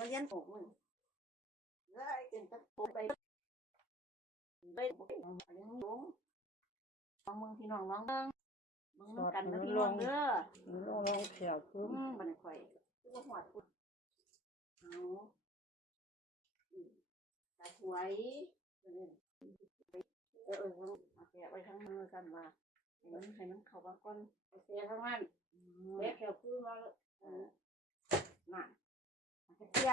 มาเรียนผมมึงเลยเป็นตะโกไปไปบ่เป็นอันนี้ลงน้องมึงพี่น้องน้องเบิ่งมึงน้ำกันนะพี่น้องเด้อลงลงเขียวอืขึ้นมบัดนข่อยคือว่าหอดพุ่นเอาอืมตาสวยเออเออเออเอาแกะไว้ทั้งมือกันว่าให้มันให้มันเข้ามาก่อนเอาเสียทั้งนั้นอืมเล็กเขียวขึ้นมาแล้วเออน่ะ เอาไปเสีย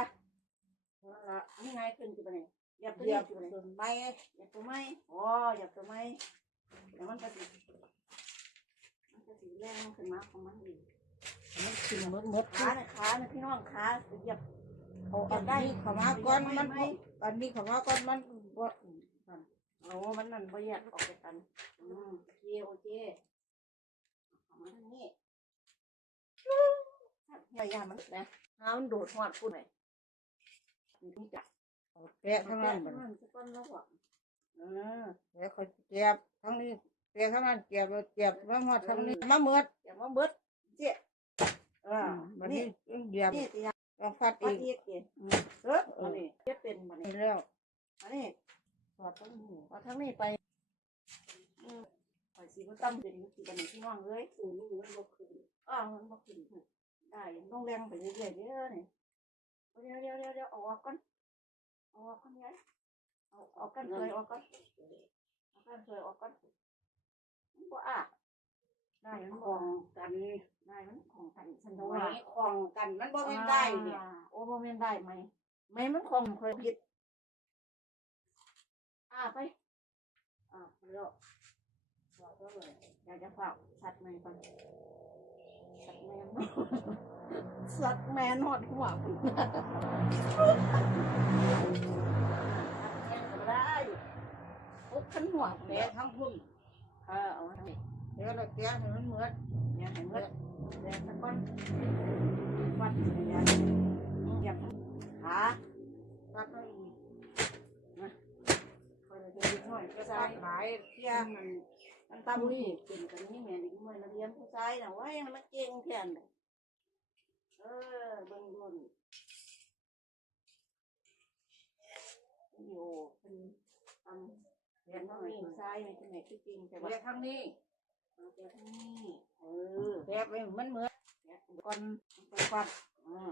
นั่นละนี่ไงขึ้นจุดนี้เหยับตัวเหยีนี้ยบจุดนี้ต้นไม้เหยับตัวไม้อ๋อเหยับตัวไม้แล้วมันก็สิมันก็สิแรงขึ้นมาของมันอีกมันขึ้นหมดหมดขาเนี่ยขาเนี่ยพี่น้องขาเหยียบเอาอันนี้เข้ามาก่อนมันบ่อันนี้เข้ามาก่อนมันบ่โอ้มันนั่นบ่แยกออกไปกันอืมโอเคโอเคเอามาทางนี้พ ยายามมันนะหามันโดดหอดพูดหน่อยนี่จ้ะเอาแกะทั้งนั้นบัดมันจะก้อนแล้วอะเออแล้วเขาเจ็บทั้งนี้เจ็บทั้งนั้นเจ็บแล้วเจ็บมาหมดทั้งนี้มาหมดอย่ามาเบิดเจ๊เออบัดนี่นี้เหยียบนี่สิยาลองฟัดปัดอีกอีกเจ๊เอออันนี้เจ๊เป็นมันนี่นี่แล้วอันนี้สอดทั้งนี้เอาทั้งนี้ไปอืมปล่อยสีมันตั้มเป็นสีกันพี่น้องเลยสูงนี่มันบ่ขึ้นอ้าวมันบ่ขึ้น ได้ต้องแรงไปเรื่อยๆเด้อนี่เดี๋ยวเดี๋ยวเดี๋ยวเดี๋ยวเอาออกก่อนเอาออกก่อนยัยเอาเอากันเคยออกก่อนเอากันเคยออกก่อนมันบ่อะได้มันขบ่องกันได้มันของกันฉันตรงว่านี้ของกันมันบ่แม่นได้เนี่ยอ่าโอ้บ่แม่นได้ไหมไม่มันของเคยผิดอ่าไปอ่าไปแล้วบอกก็เลยอยากจะฝากสัตว์แมนก่อน สัตว์แมนสัตว์แมนหอดหัวคุณสัตว์แมนก็ได้ปุ๊บขันหัวแม่เนี่ยทั้งพุ่นเออเอาไว้ให้เดี๋ยวเราแกะให้มันเหมือนเนี่ยเห็นไหมเดี๋ยวสักก้อนวัดเนี่ยเหยียบขาฟัดเอาอีกคอยเลยเด็กหน่อยก็ฟัได้ดหลายเที่ยมันมันตำนี่เป็นกันนี่แม่ดีห น่อยนักเรียนผู้ชายนะว่ามันเก่งแค่ไหนเออเบิ่งดูนี่อยู่เป็นตำเรียนน้อยผู้ชายไม่ใช่ไหนที่จริงแต่ว่าเดี๋ยวทั้งนี้เอาแต่ที่นี่เออแกะไปมันเหมือนเนี่ยก่อนไปฟัดอืม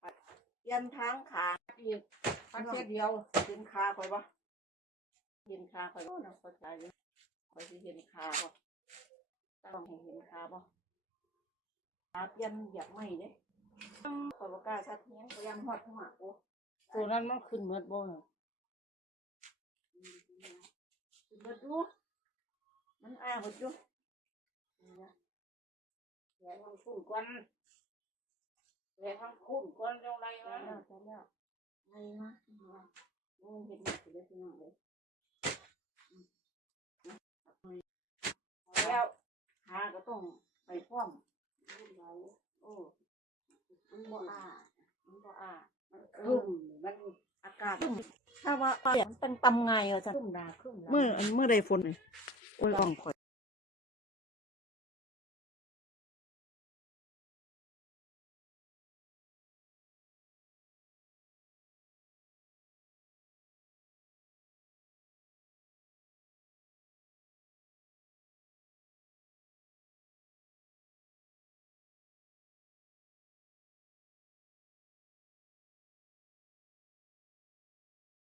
ฟัดเตรียมทางขาอีกฟัดแค่เดียวเห็นขาคอยบ่เห็นขาคอยบ่นะเข้าใจเลยคอยสิเห็นขาบ่ ต้องให้เห็นขาบ่ขาเปลี่ยนอยากไหมเด้คอยบ่กล้าชัดเนี้ยพยายามหอดหัวโอ้ตัวนั้นมันขึ้นเหมือนบ่น่ะขึ้นเบิดดูมันอ้าเบิดดูนี่นะแกะทั้งพุ่นก่อนแกะทั้งพุ่นก่อนจังไรใช่วะแล้วใช่แล้วไงนะโอ้ยเห็นหมดเลยพี่น้องเลย แล้ว ขาก็ ต้องไปพร้อมโอ้มันบ่อ้ามันบ่อ้ามันคเอรึ่องมันอากาศถ้าว่าเปลี่ยนเป็นตำไงอะจ้ะครึ่งดาครึ่งหลังเมื่อเมื่อใดฝนโอ้ยอ่องข่อย